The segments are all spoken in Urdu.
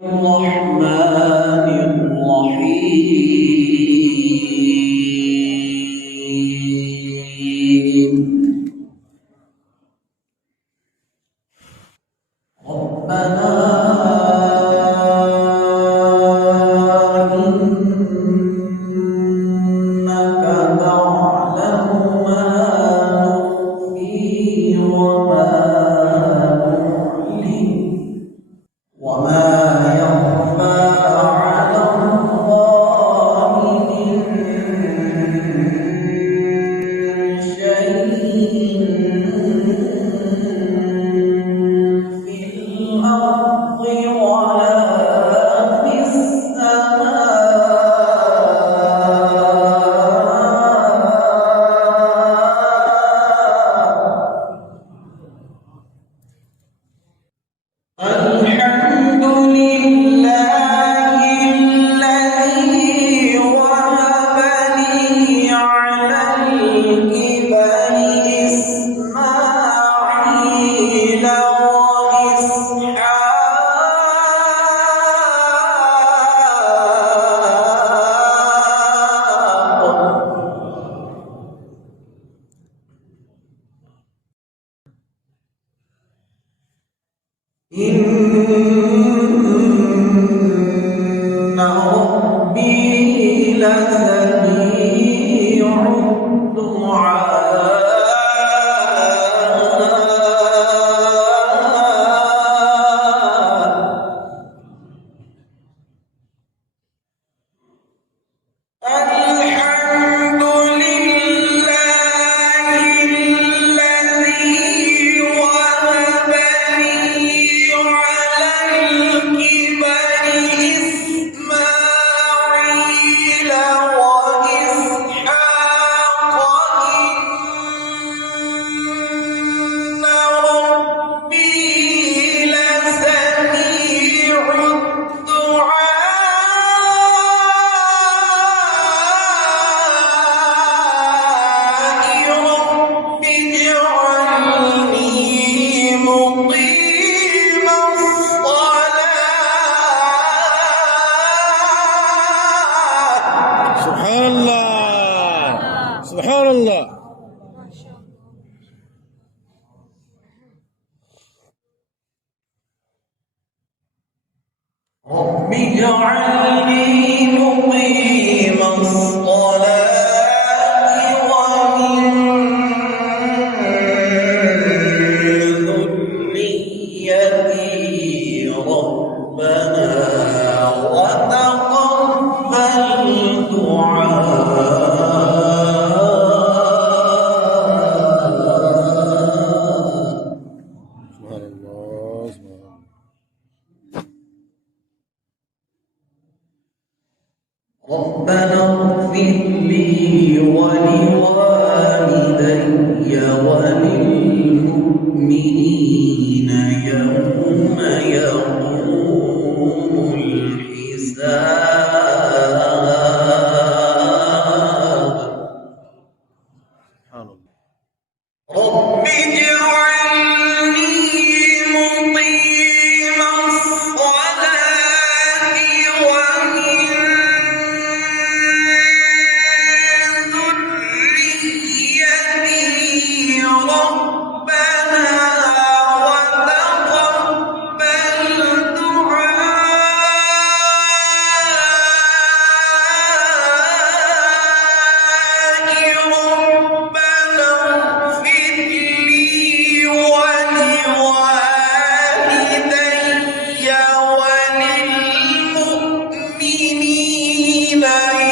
الرحمن الرحيم ربنا إنك تعلم ما نخفي وما نعلن وما يخفى على الله من شيء في الأرض ولا في السماء الحمد لله الذي وهب لي على الكبر إسماعيل وإسحاق إن ربي لسميع الدعاء الحمد لله الذي وهب لي على الكبر إسماعيل وإسحاق إن ربي لسميع الدعاء رب اجعلني مقيم الصلاة سبحان الله سبحان الله رب اجعلني مقيم الصلاة ومن ذريتي ربنا وتقبل دعاء سبحان الله سبحان ربنا اغفر لي ولوالدي وللمؤمنين يوم يقوم الحساب سبحان الله رب اجعلني مقيم الصلاة ومن ذريتي ربنا وتقبل دعائي ربنا اغفر لي ولوالدي وللمؤمنين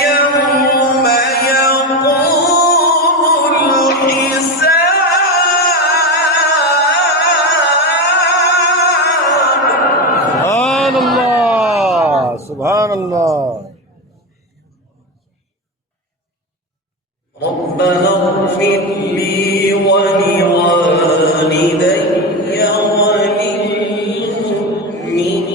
يوم يقوم الحساب سبحان الله ربنا اغفر لي ولوالدي وللمؤمنين